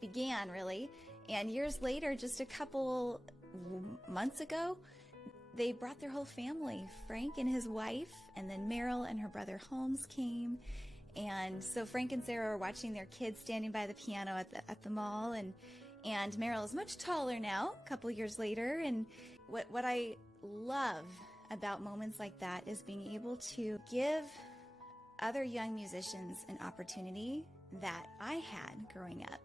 began, really. And years later, just a couple months ago, they brought their whole family. Frank and his wife, and then Meryl and her brother Holmes came. And so Frank and Sarah are watching their kids standing by the piano at the mall, and Meryl is much taller now, a couple years later. And what I love about moments like that is being able to give other young musicians an opportunity that I had growing up.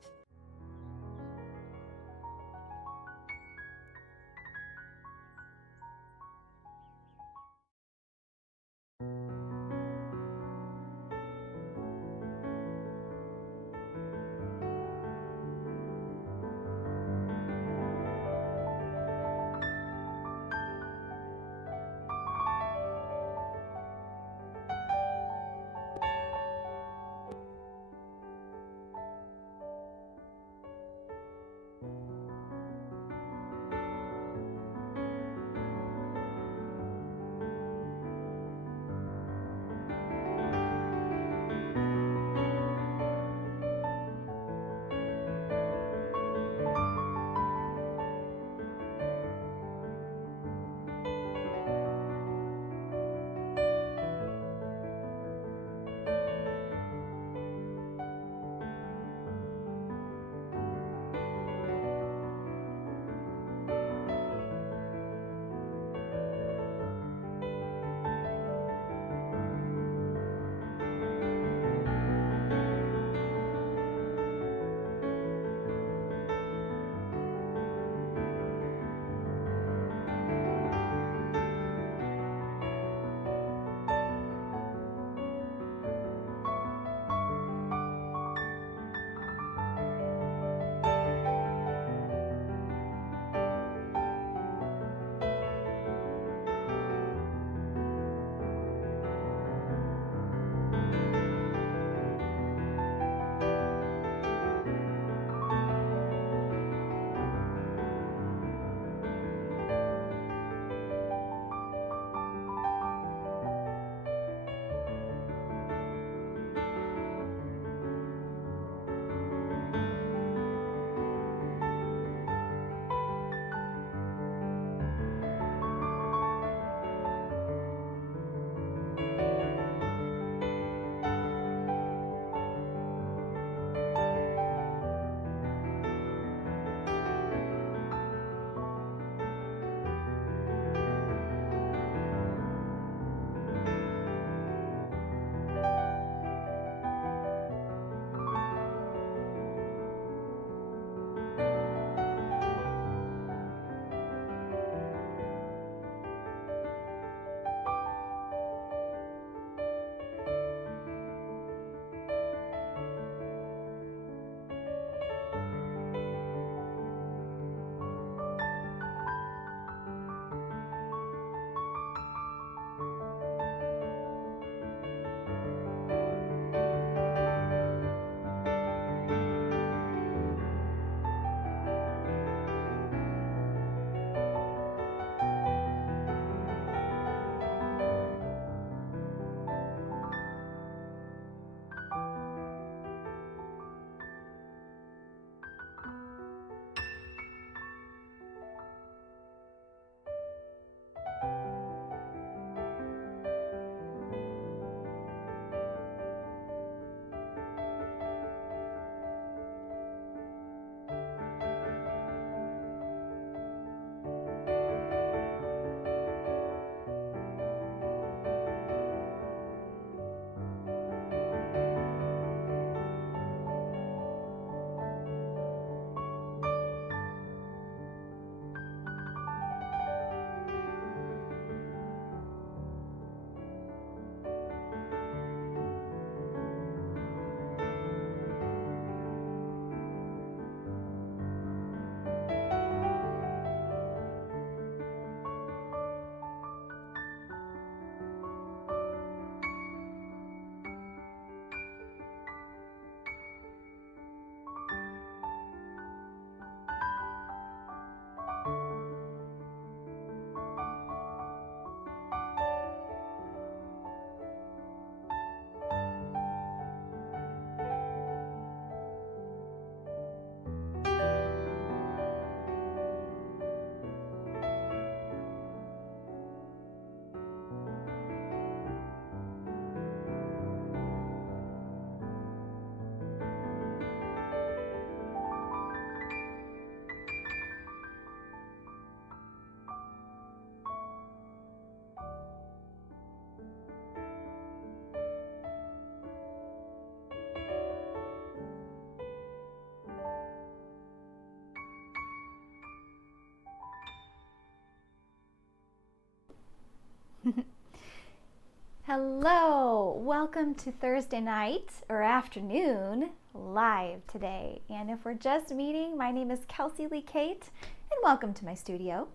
Hello, welcome to Thursday night or afternoon live today. And if we're just meeting, my name is Kelsey Lee Cate and welcome to my studio.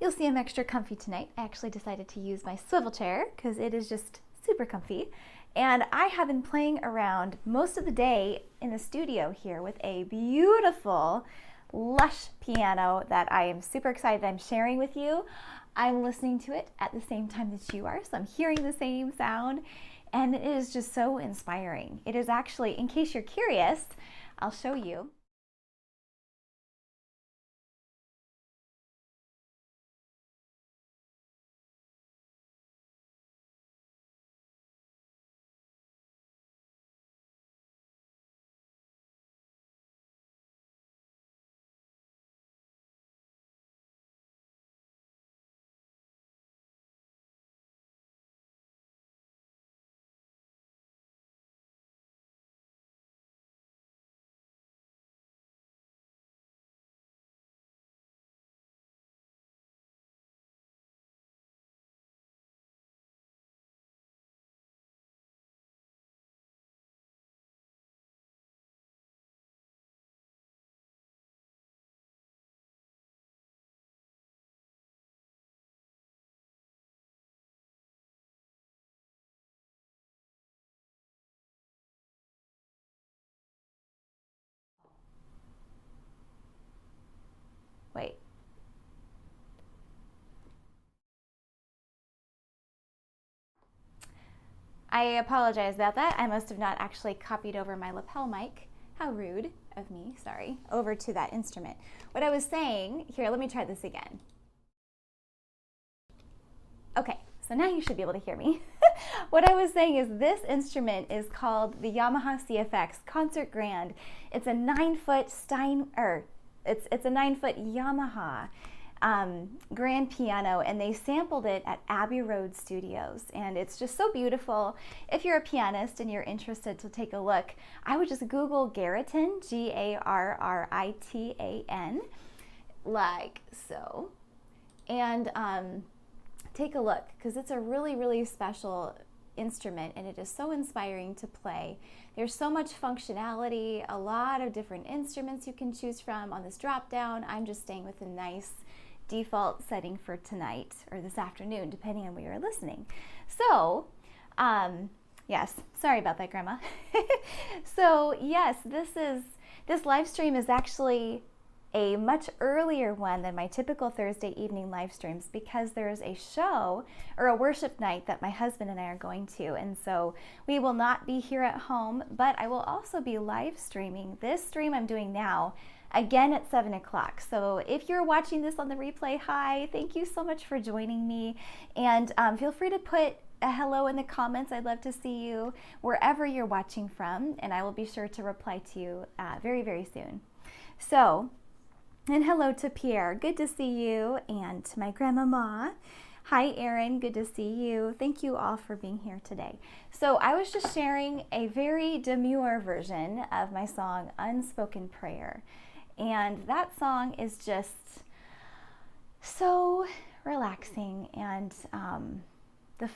You'll see I'm extra comfy tonight. I actually decided to use my swivel chair because it is just super comfy. And I have been playing around most of the day in the studio here with a beautiful, lush piano that I am super excited I'm sharing with you. I'm listening to it at the same time that you are, so I'm hearing the same sound, and it is just so inspiring. It is actually, in case you're curious, I'll show you. Wait. I apologize about that. I must have not actually copied over my lapel mic. How rude of me, sorry, over to that instrument. What I was saying, here, let me try this again. Okay, so now you should be able to hear me. What I was saying is this instrument is called the Yamaha CFX Concert Grand. It's a 9-foot it's a 9-foot Yamaha grand piano, and they sampled it at Abbey Road Studios, and it's just so beautiful. If you're a pianist and you're interested to take a look, I would just Google Garritan, Garritan, like so, and take a look, because it's a really, really special instrument, and it is so inspiring to play. There's so much functionality, a lot of different instruments you can choose from on this drop down. I'm just staying with a nice default setting for tonight or this afternoon, depending on where you're listening. So, yes, sorry about that, Grandma. So yes, this live stream is actually a much earlier one than my typical Thursday evening live streams, because there's a show or a worship night that my husband and I are going to, and so we will not be here at home, but I will also be live streaming this stream I'm doing now again at 7 o'clock. So if you're watching this on the replay, hi, thank you so much for joining me, and feel free to put a hello in the comments. I'd love to see you wherever you're watching from, and I will be sure to reply to you very, very soon. So, and hello to Pierre, good to see you, and to my grandmama. Hi Erin, good to see you. Thank you all for being here today. So I was just sharing a very demure version of my song Unspoken Prayer, and that song is just so relaxing, and the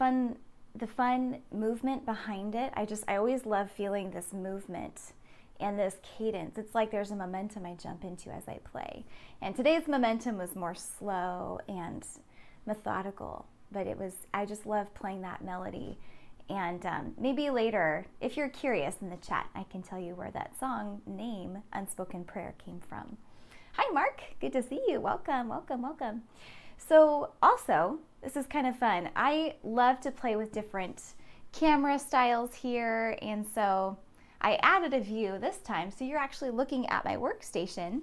fun movement behind it. I always love feeling this movement and this cadence. It's like there's a momentum I jump into as I play. And today's momentum was more slow and methodical, but I just love playing that melody. And maybe later, if you're curious in the chat, I can tell you where that song name, Unspoken Prayer, came from. Hi Mark, good to see you. Welcome, welcome, welcome. So also, this is kind of fun. I love to play with different camera styles here, and so I added a view this time, so you're actually looking at my workstation,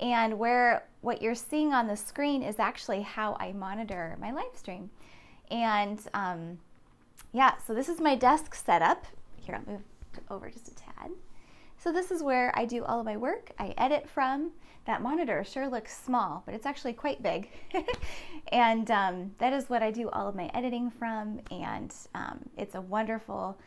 and what you're seeing on the screen is actually how I monitor my live stream. And yeah, so this is my desk setup. Here, I'll move over just a tad. So this is where I do all of my work. I edit from. That monitor sure looks small, but it's actually quite big. And that is what I do all of my editing from, and it's a wonderful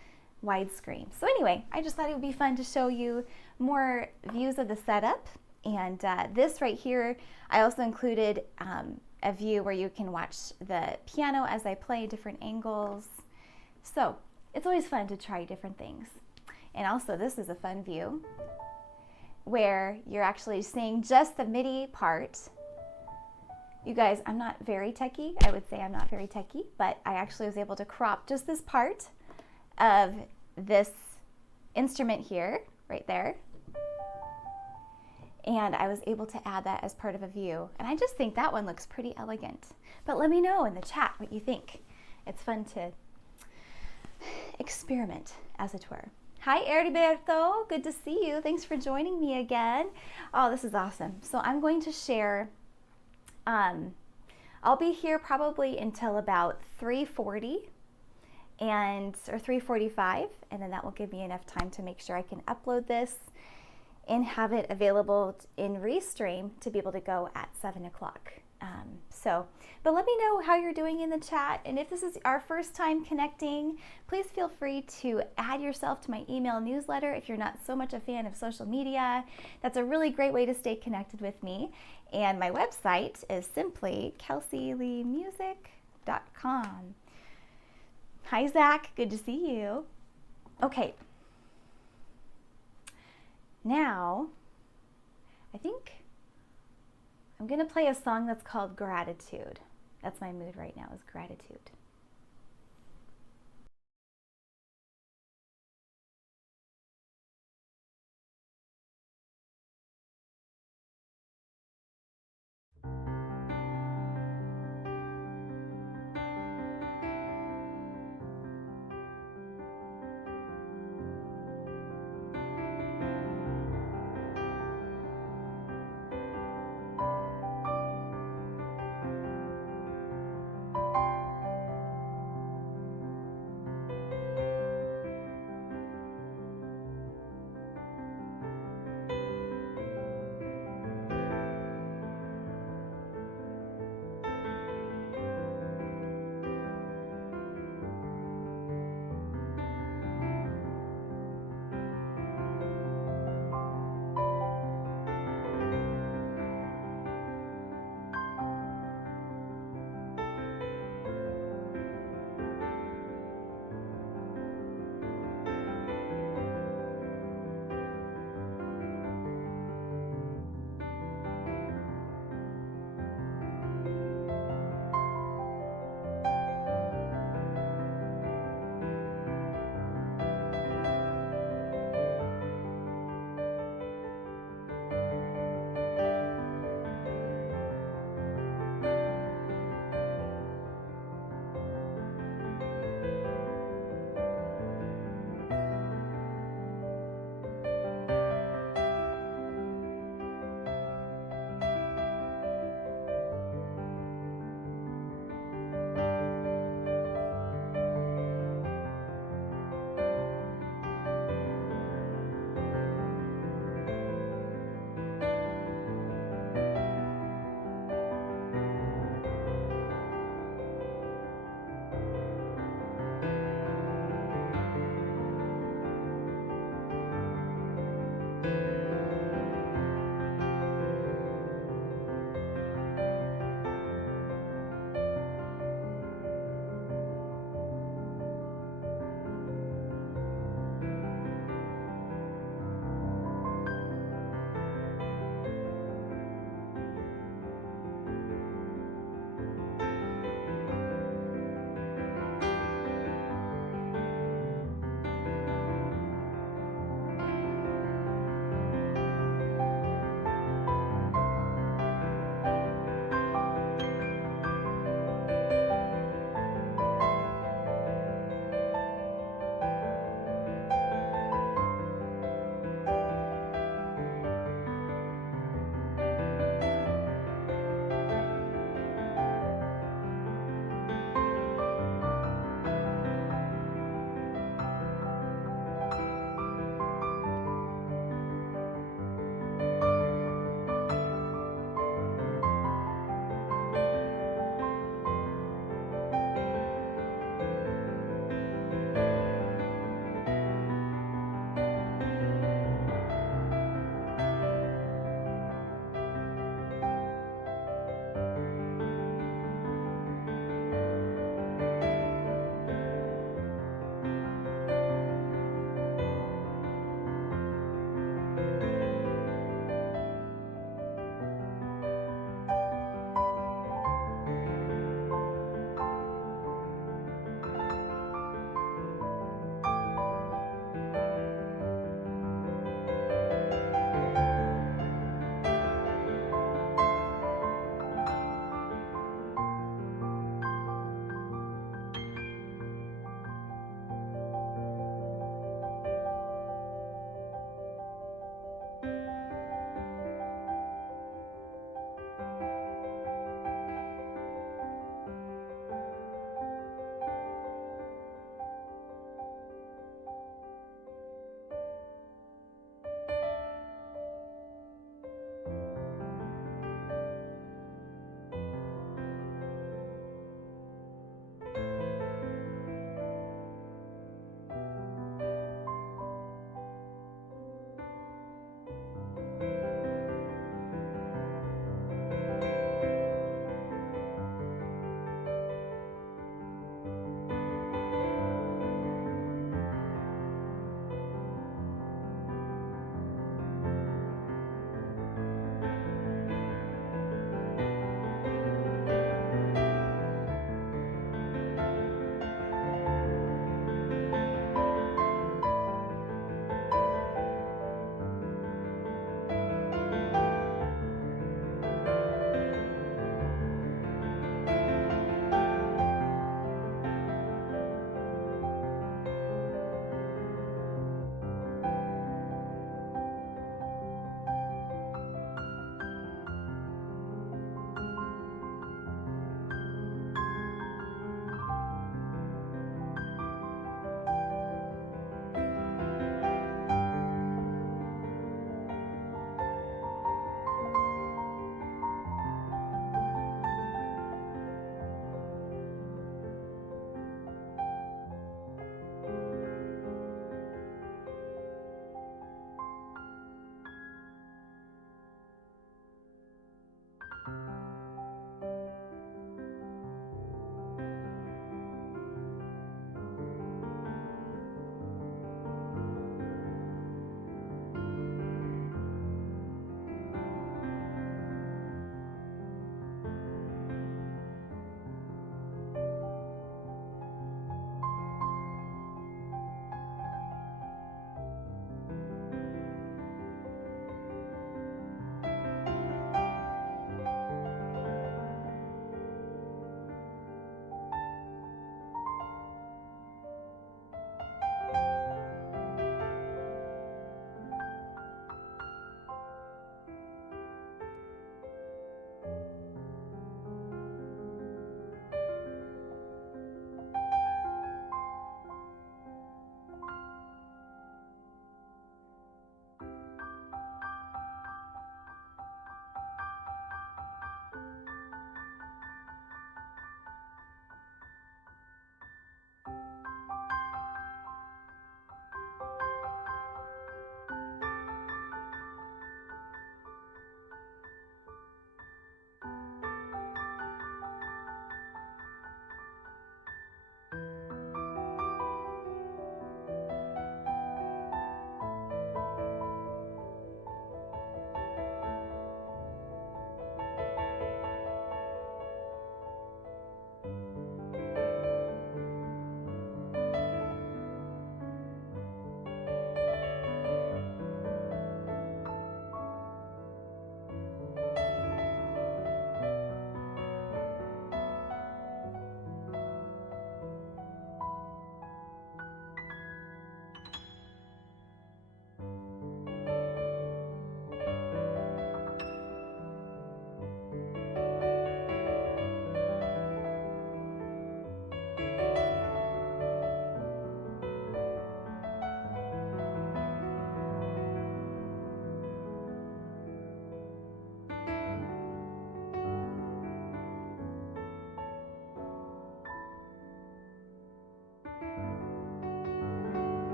widescreen. So anyway, I just thought it would be fun to show you more views of the setup. And this right here, I also included a view where you can watch the piano as I play different angles. So it's always fun to try different things. And also, this is a fun view where you're actually seeing just the MIDI part. You guys, I'm not very techie. I would say I'm not very techie, but I actually was able to crop just this part of this instrument here, right there. And I was able to add that as part of a view. And I just think that one looks pretty elegant. But let me know in the chat what you think. It's fun to experiment, as it were. Hi, Heriberto. Good to see you. Thanks for joining me again. Oh, this is awesome. So I'm going to share, I'll be here probably until about 3:40 or 3:45, and then that will give me enough time to make sure I can upload this and have it available in Restream to be able to go at 7 o'clock. But let me know how you're doing in the chat, and if this is our first time connecting, please feel free to add yourself to my email newsletter if you're not so much a fan of social media. That's a really great way to stay connected with me, and my website is simply kelseyleemusic.com. Hi, Zach. Good to see you. Okay. Now, I think I'm going to play a song that's called Gratitude. That's my mood right now, is gratitude.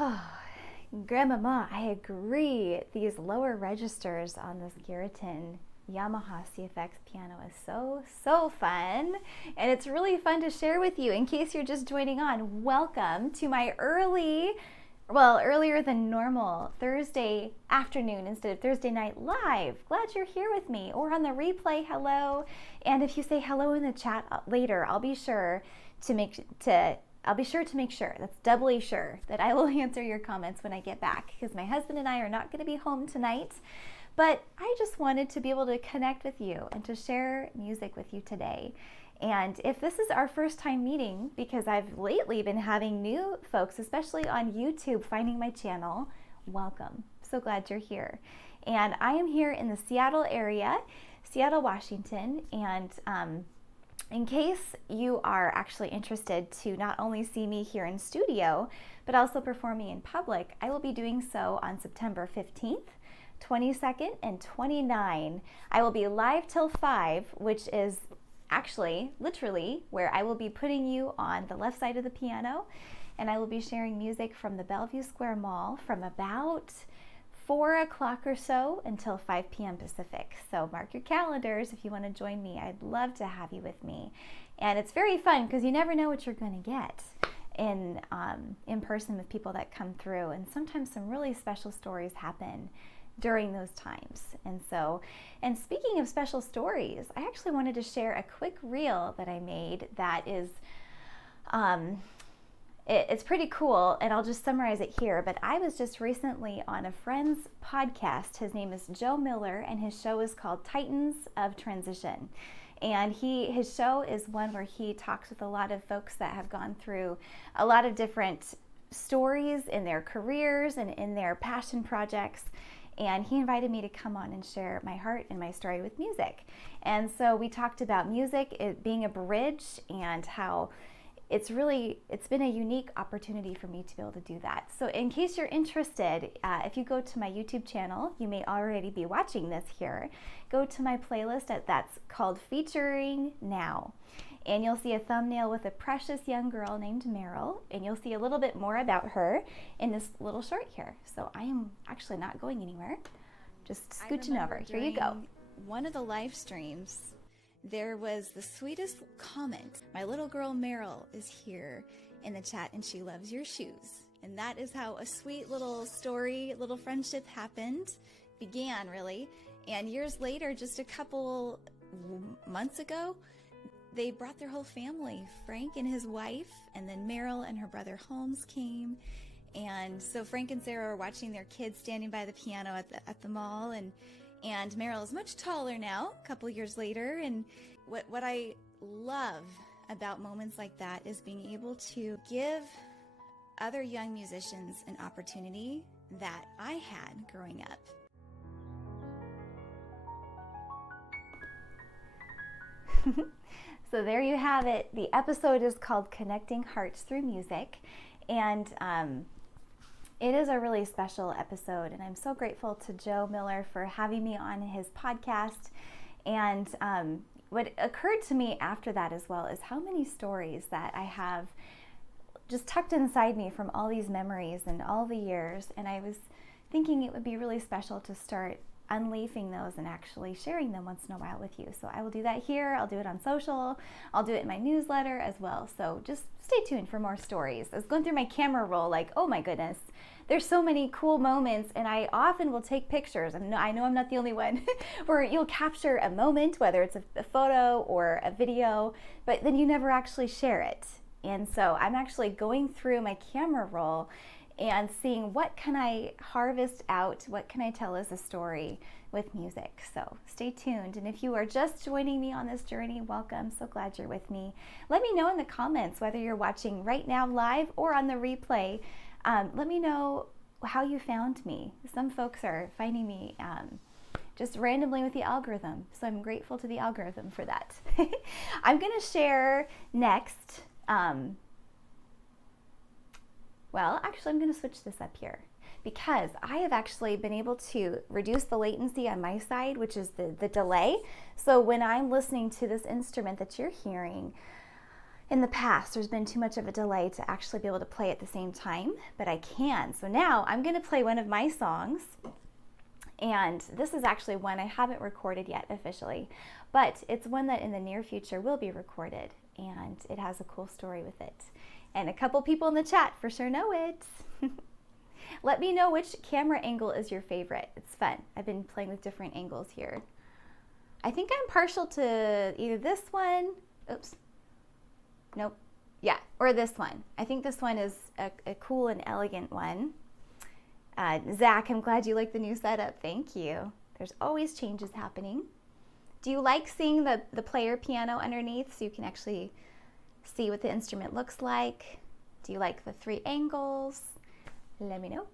Oh, Grandmama, I agree. These lower registers on this Geratin Yamaha CFX piano is so fun, and it's really fun to share with you. In case you're just joining on, welcome to my earlier than normal Thursday afternoon instead of Thursday night live. Glad you're here with me, or on the replay, hello. And if you say hello in the chat later, I'll be sure to make sure, that's doubly sure, that I will answer your comments when I get back, because my husband and I are not going to be home tonight. But I just wanted to be able to connect with you and to share music with you today. And if this is our first time meeting, because I've lately been having new folks, especially on YouTube, finding my channel, welcome. So glad you're here. And I am here in the Seattle area, Seattle, Washington, and in case you are actually interested to not only see me here in studio, but also performing in public, I will be doing so on September 15th, 22nd, and 29th. I will be live till 5, which is actually literally where I will be putting you on the left side of the piano, and I will be sharing music from the Bellevue Square Mall from about 4 o'clock or so until 5 p.m. Pacific. So mark your calendars if you want to join me. I'd love to have you with me. And it's very fun because you never know what you're going to get in person with people that come through. And sometimes some really special stories happen during those times. And speaking of special stories, I actually wanted to share a quick reel that I made that is it's pretty cool, and I'll just summarize it here. But I was just recently on a friend's podcast. His name is Joe Miller, and his show is called Titans of Transition. And his show is one where he talks with a lot of folks that have gone through a lot of different stories in their careers and in their passion projects. And he invited me to come on and share my heart and my story with music. And so we talked about music, it being a bridge, and how it's been a unique opportunity for me to be able to do that. So in case you're interested, if you go to my YouTube channel, you may already be watching this here, go to my playlist that's called Featuring Now. And you'll see a thumbnail with a precious young girl named Meryl, and you'll see a little bit more about her in this little short here. So I am actually not going anywhere, just scooching over. Here you go. One of the live streams, there was the sweetest comment. My little girl Meryl is here in the chat, and she loves your shoes. And that is how a sweet little story, little friendship began really. And years later, just a couple months ago, they brought their whole family. Frank and his wife, and then Meryl and her brother Holmes came. And so Frank and Sarah are watching their kids standing by the piano at the mall, and Meryl is much taller now, a couple years later. And what I love about moments like that is being able to give other young musicians an opportunity that I had growing up. So there you have it. The episode is called Connecting Hearts Through Music, and it is a really special episode, and I'm so grateful to Joe Miller for having me on his podcast. And what occurred to me after that as well is how many stories that I have just tucked inside me from all these memories and all the years, and I was thinking it would be really special to start unleashing those and actually sharing them once in a while with you. So I will do that here. I'll do it on social. I'll do it in my newsletter as well. So just stay tuned for more stories. I was going through my camera roll like, oh my goodness, there's so many cool moments, and I often will take pictures. I know I'm not the only one where you'll capture a moment, whether it's a photo or a video, but then you never actually share it. And so I'm actually going through my camera roll and seeing what can I harvest out, what can I tell as a story with music. So stay tuned. And if you are just joining me on this journey, welcome. So glad you're with me. Let me know in the comments whether you're watching right now live or on the replay. Let me know how you found me. Some folks are finding me just randomly with the algorithm. So I'm grateful to the algorithm for that. I'm going to share next. Well, actually, I'm going to switch this up here because I have actually been able to reduce the latency on my side, which is the delay. So when I'm listening to this instrument that you're hearing, in the past, there's been too much of a delay to actually be able to play at the same time, but I can. So now I'm going to play one of my songs, and this is actually one I haven't recorded yet officially, but it's one that in the near future will be recorded, and it has a cool story with it. And a couple people in the chat for sure know it. Let me know which camera angle is your favorite. It's fun. I've been playing with different angles here. I think I'm partial to either this one, oops, nope, yeah, or this one. I think this one is a cool and elegant one. Zach, I'm glad you like the new setup. Thank you. There's always changes happening. Do you like seeing the player piano underneath so you can actually see what the instrument looks like? Do you like the 3 angles? Let me know.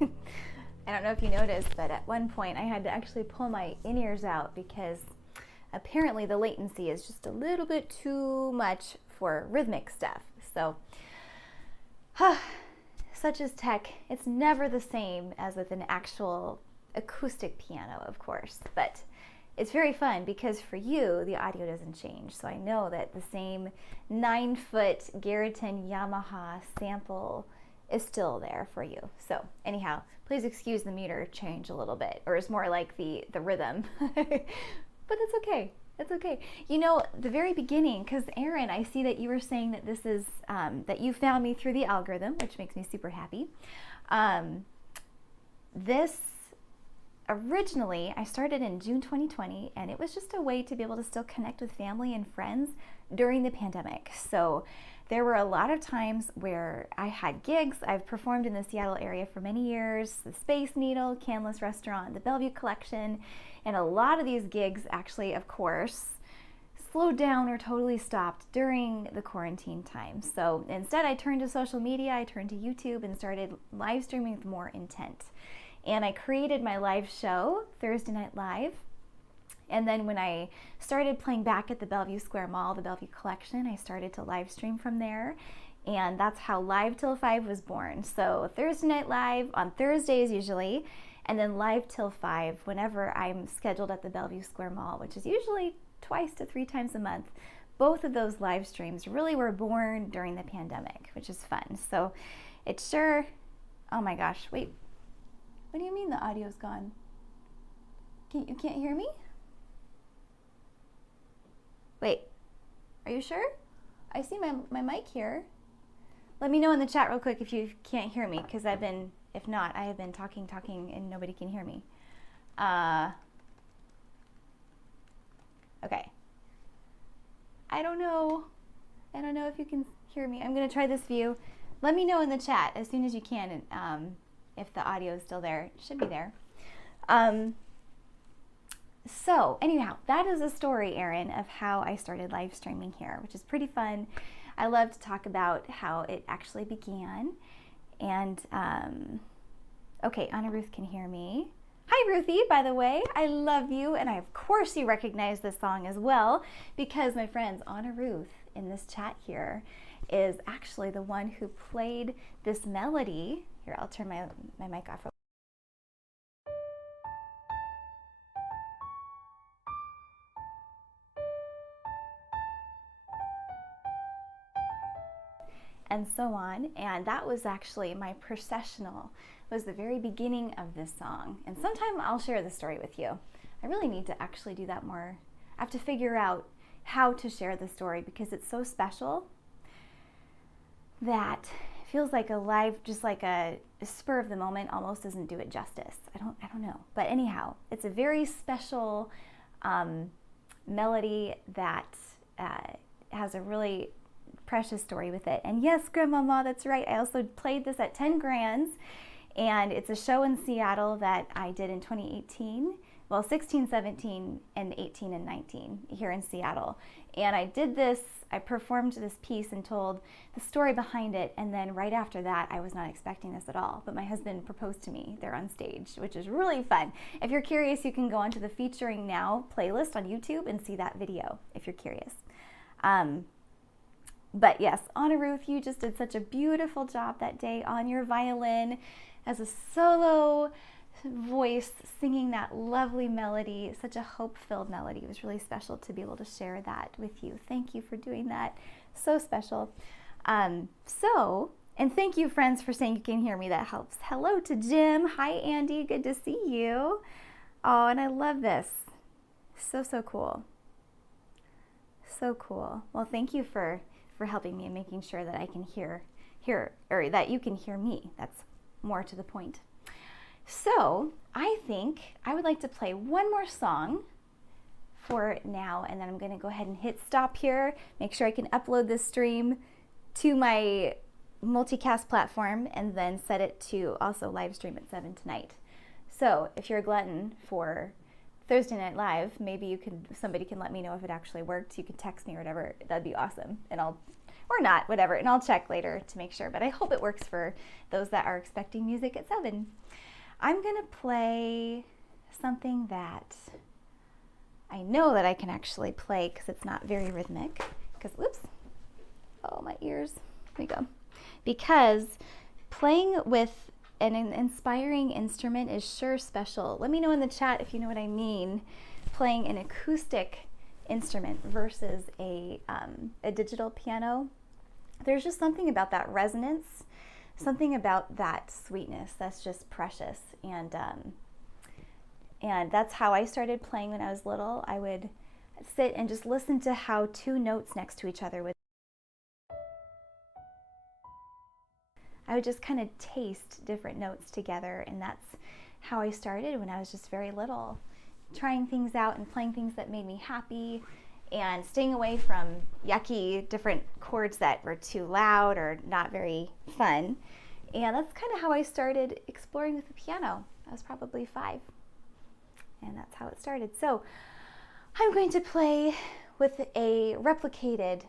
I don't know if you noticed, but at one point I had to actually pull my in-ears out because apparently the latency is just a little bit too much for rhythmic stuff. So, such is tech. It's never the same as with an actual acoustic piano, of course, but it's very fun because for you, the audio doesn't change. So I know that the same 9-foot Garriton Yamaha sample is still there for you. So anyhow, please excuse the meter change a little bit, or it's more like the rhythm, but it's okay. It's okay. You know, the very beginning, because Aaron, I see that you were saying that this is, that you found me through the algorithm, which makes me super happy. This originally, I started in June 2020, and it was just a way to be able to still connect with family and friends during the pandemic. So there were a lot of times where I had gigs. I've performed in the Seattle area for many years, the Space Needle, Canless Restaurant, the Bellevue Collection, and a lot of these gigs actually, of course, slowed down or totally stopped during the quarantine time. So instead, I turned to social media, I turned to YouTube and started live streaming with more intent. And I created my live show, Thursday Night Live. And then when I started playing back at the Bellevue Square Mall, the Bellevue Collection, I started to live stream from there. And that's how Live Till 5 was born. So Thursday Night Live on Thursdays usually, and then Live Till 5 whenever I'm scheduled at the Bellevue Square Mall, which is usually 2 to 3 times a month. Both of those live streams really were born during the pandemic, which is fun. So it's sure, oh my gosh, wait, what do you mean the audio's gone? You can't hear me? Wait, are you sure? I see my mic here. Let me know in the chat real quick if you can't hear me, because if not, I have been talking and nobody can hear me. Okay. I don't know if you can hear me. I'm gonna try this view. Let me know in the chat as soon as you can, if the audio is still there. It should be there. So anyhow, that is a story, Erin, of how I started live streaming here, which is pretty fun. I love to talk about how it actually began. And okay, Anna Ruth can hear me. Hi, Ruthie, by the way. I love you. And of course you recognize this song as well, because my friends, Anna Ruth in this chat here is actually the one who played this melody. Here, I'll turn my mic off. And so on, and that was actually my processional, was the very beginning of this song. And sometime I'll share the story with you. I really need to actually do that more. I have to figure out how to share the story because it's so special that it feels like a live, just like a spur of the moment almost doesn't do it justice. I don't know. But anyhow, it's a very special melody that has a really precious story with it. And yes, Grandmama, that's right. I also played this at 10 Grands, and it's a show in Seattle that I did in 2018. Well, 16, 17, and 18 and 19 here in Seattle. And I did this, I performed this piece and told the story behind it. And then right after that, I was not expecting this at all. But my husband proposed to me there on stage, which is really fun. If you're curious, you can go onto the Featuring Now playlist on YouTube and see that video if you're curious. But yes, Anna Ruth, you just did such a beautiful job that day on your violin as a solo voice singing that lovely melody, such a hope-filled melody. It was really special to be able to share that with you. Thank you for doing that. So special. And thank you, friends, for saying you can hear me. That helps. Hello to Jim. Hi, Andy. Good to see you. Oh, and I love this. So cool. So cool. Well, thank you for helping me and making sure that I can hear, or that you can hear me. That's more to the point. So I think I would like to play one more song for now, and then I'm going to go ahead and hit stop here, make sure I can upload this stream to my multicast platform, and then set it to also live stream at 7 tonight. So if you're a glutton for Thursday Night Live, maybe somebody can let me know if it actually worked. You can text me or whatever. That'd be awesome. And I'll or not, whatever, and I'll check later to make sure, but I hope it works for those that are expecting music at 7. I'm gonna play something that I know that I can actually play because it's not very rhythmic, because, whoops, oh, my ears, here we go. Because playing with an inspiring instrument is sure special. Let me know in the chat if you know what I mean, playing an acoustic instrument versus a digital piano. There's just something about that resonance, something about that sweetness that's just precious. And that's how I started playing when I was little. I would sit and just listen to how 2 notes next to each other would. I would just kind of taste different notes together, and that's how I started when I was just very little, trying things out and playing things that made me happy and staying away from yucky different chords that were too loud or not very fun. And that's kind of how I started exploring with the piano. I was probably 5, and that's how it started. So I'm going to play with a replicated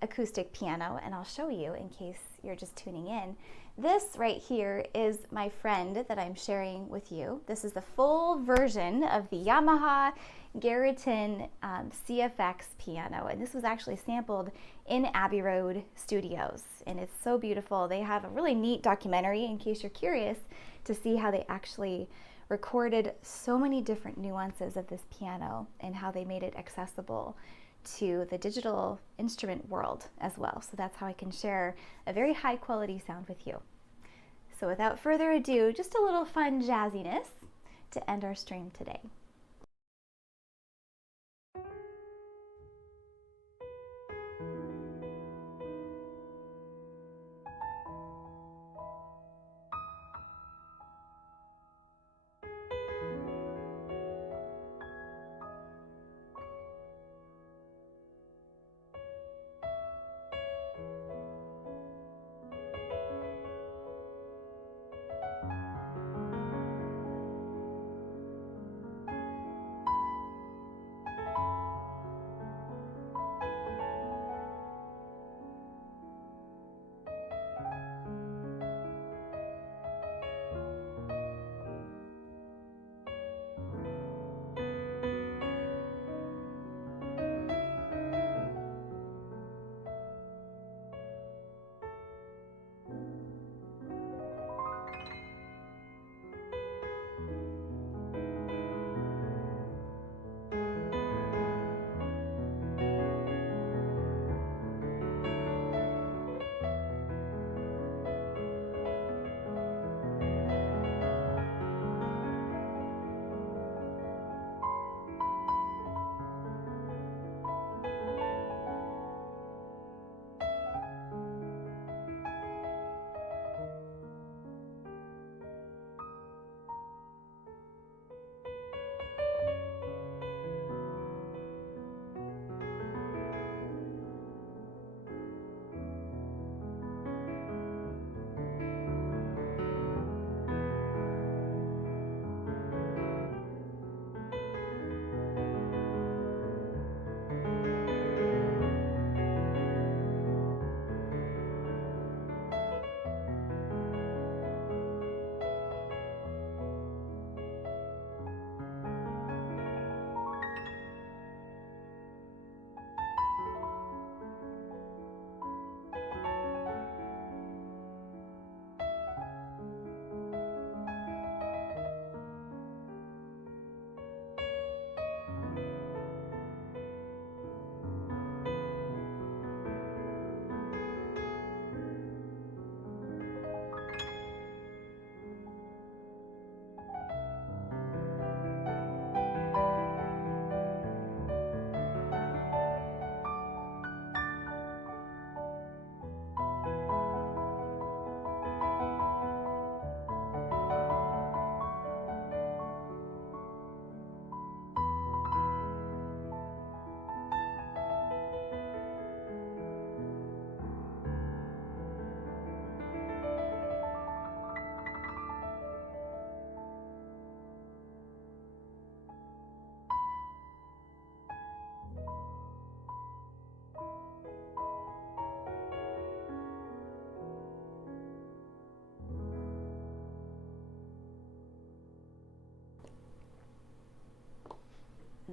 acoustic piano, and I'll show you in case you're just tuning in. This right here is my friend that I'm sharing with you. This is the full version of the Yamaha Garriton CFX piano, and this was actually sampled in Abbey Road Studios, and it's so beautiful. They have a really neat documentary, in case you're curious, to see how they actually recorded so many different nuances of this piano and how they made it accessible to the digital instrument world as well. So that's how I can share a very high quality sound with you. So without further ado, just a little fun jazziness to end our stream today.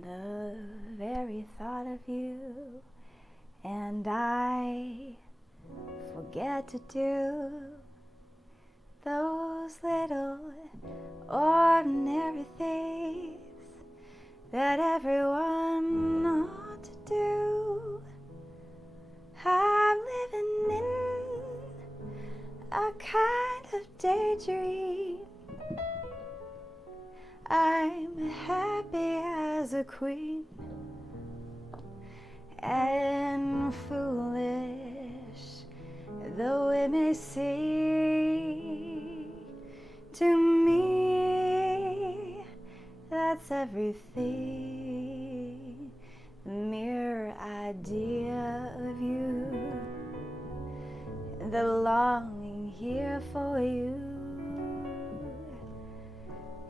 the very thought of you, and I forget to do those little ordinary things that everyone ought to do. I'm living in a kind of daydream. I'm happy as a queen and foolish though it may seem to me. That's everything. The mere idea of you, the longing here for you.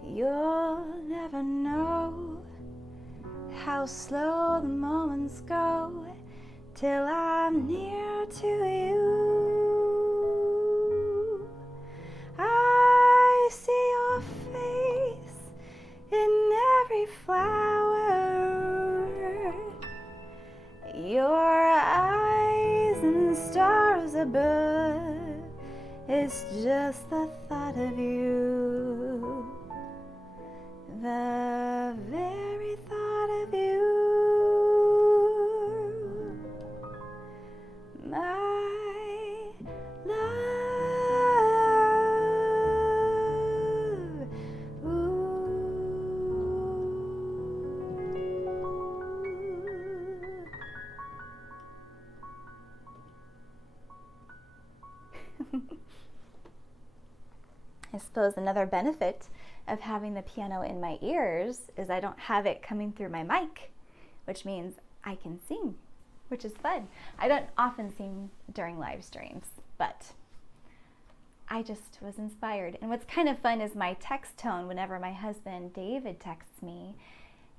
You'll never know how slow the moments go till I'm near to you. I see your face in every flower, your eyes and stars above. It's just the thought of you, the very thought of you, my love. Ooh. I suppose another benefit of having the piano in my ears is I don't have it coming through my mic, which means I can sing, which is fun. I don't often sing during live streams, but I just was inspired. And what's kind of fun is my text tone whenever my husband David texts me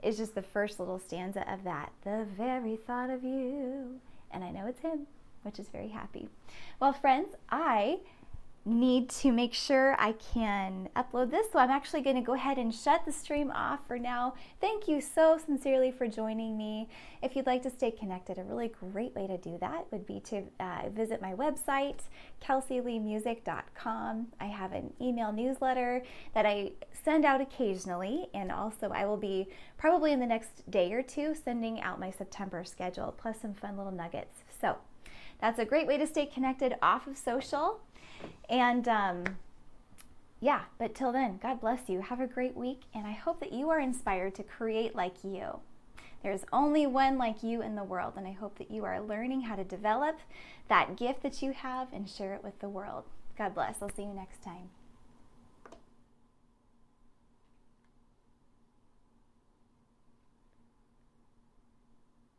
is just the first little stanza of that, the very thought of you. And I know it's him, which is very happy. Well, friends, I need to make sure I can upload this, so I'm actually going to go ahead and shut the stream off for now. Thank you so sincerely for joining me. If you'd like to stay connected, a really great way to do that would be to visit my website, kelseyleemusic.com. I have an email newsletter that I send out occasionally, and also I will be probably in the next day or two sending out my September schedule, plus some fun little nuggets. So that's a great way to stay connected off of social. And yeah, but till then, God bless you. Have a great week, and I hope that you are inspired to create like you. There's only one like you in the world, and I hope that you are learning how to develop that gift that you have and share it with the world. God bless. I'll see you next time.